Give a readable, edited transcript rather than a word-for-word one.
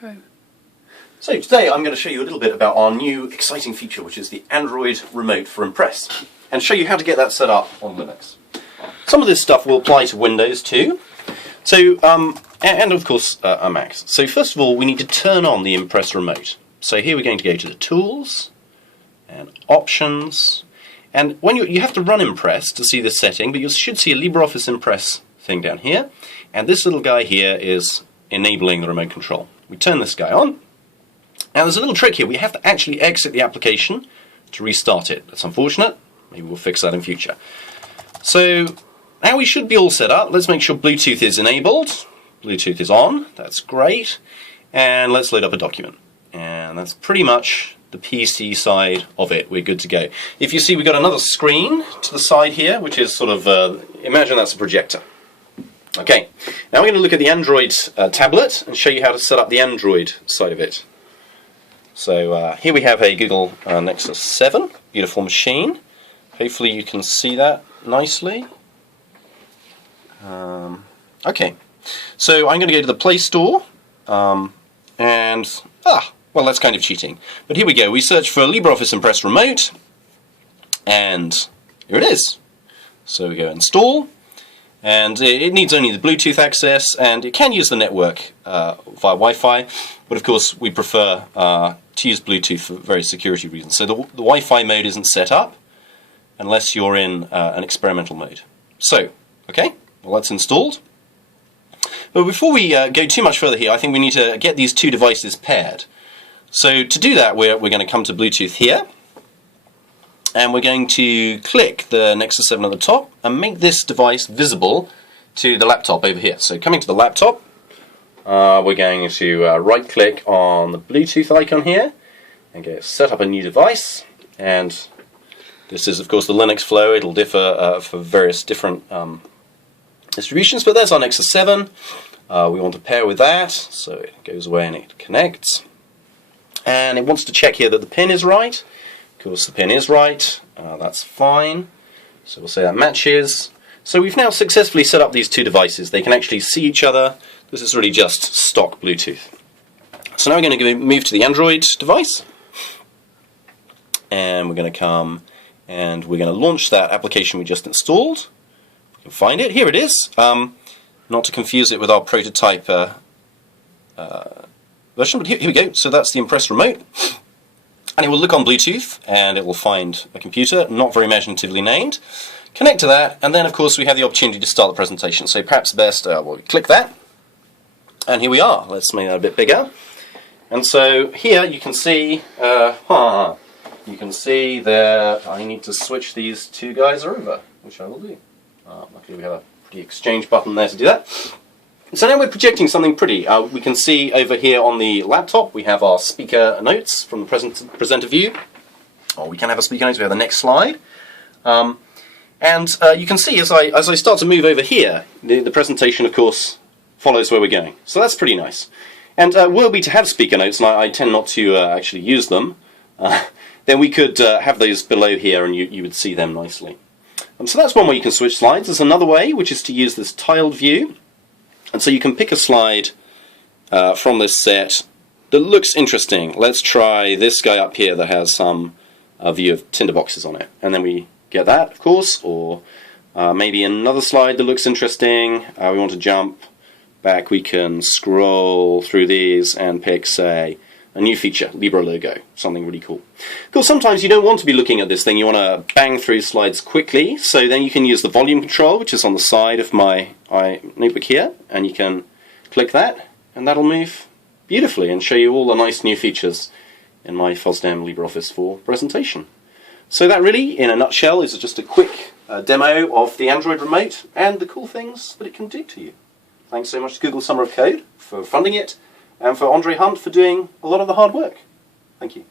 Go. So today I'm going to show you a little bit about our new exciting feature, which is the Android Remote for Impress, and show you how to get that set up on Linux. Some of this stuff will apply to Windows too, so and of course a Mac. So first of all, we need to turn on the Impress Remote. So here we're going to go to the Tools and Options, and when you have to run Impress to see this setting, but you should see a LibreOffice Impress thing down here, and this little guy here is enabling the remote control. We turn this guy on. Now there's a little trick here. We have to actually exit the application to restart it. That's unfortunate. Maybe we'll fix that in future. So now we should be all set up. Let's make sure Bluetooth is enabled. Bluetooth is on. That's great. And let's load up a document. And that's pretty much the PC side of it. We're good to go. If you see, we've got another screen to the side here, which is sort of, imagine that's a projector. Okay, now we're going to look at the Android tablet and show you how to set up the Android side of it. So here we have a Google Nexus 7, beautiful machine. Hopefully you can see that nicely. Okay, so I'm going to go to the Play Store, well, that's kind of cheating. But here we go. We search for LibreOffice Impress Remote, and here it is. So we go install, and it needs only the Bluetooth access, and it can use the network via Wi-Fi, but of course we prefer to use Bluetooth for various security reasons. So the Wi-Fi mode isn't set up unless you're in an experimental mode. So, okay, well that's installed. But before we go too much further here, I think we need to get these two devices paired. So to do that, we're going to come to Bluetooth here, and we're going to click the Nexus 7 at the top and make this device visible to the laptop over here. So coming to the laptop, we're going to right-click on the Bluetooth icon here and go set up a new device. And this is, of course, the Linux flow. It'll differ for various different distributions, but there's our Nexus 7. We want to pair with that, so it goes away and it connects. And it wants to check here that the pin is right. Of course, the pin is right. That's fine. So we'll say that matches. So we've now successfully set up these two devices. They can actually see each other. This is really just stock Bluetooth. So now we're going to move to the Android device, and we're going to come and we're going to launch that application we just installed. We can find it. Here it is. Not to confuse it with our prototype version, but here we go. So that's the Impress Remote, and it will look on Bluetooth, and it will find a computer, not very imaginatively named. Connect to that, and then of course we have the opportunity to start the presentation. So perhaps best, we click that. And here we are. Let's make that a bit bigger. And so here you can see, there I need to switch these two guys over, which I will do. Luckily we have a pretty exchange button there to do that. So now we're projecting something pretty. We can see over here on the laptop we have our speaker notes from the presenter view. Or we can have a speaker notes. We have the next slide. You can see as I start to move over here, the presentation, of course, follows where we're going. So that's pretty nice. And were we to have speaker notes, and I tend not to actually use them, then we could have those below here and you would see them nicely. So that's one way you can switch slides. There's another way, which is to use this tiled view. And so you can pick a slide from this set that looks interesting. Let's try this guy up here that has some view of tinderboxes on it. And then we get that, of course, or maybe another slide that looks interesting. We want to jump back, we can scroll through these and pick, say, a new feature, Libro logo, something really cool. Of course, sometimes you don't want to be looking at this thing, you want to bang through slides quickly, so then you can use the volume control, which is on the side of my notebook here, and you can click that, and that'll move beautifully and show you all the nice new features in my FOSDEM LibreOffice 4 presentation. So that really, in a nutshell, is just a quick demo of the Android Remote and the cool things that it can do to you. Thanks so much to Google Summer of Code for funding it, and for Andre Hunt for doing a lot of the hard work. Thank you.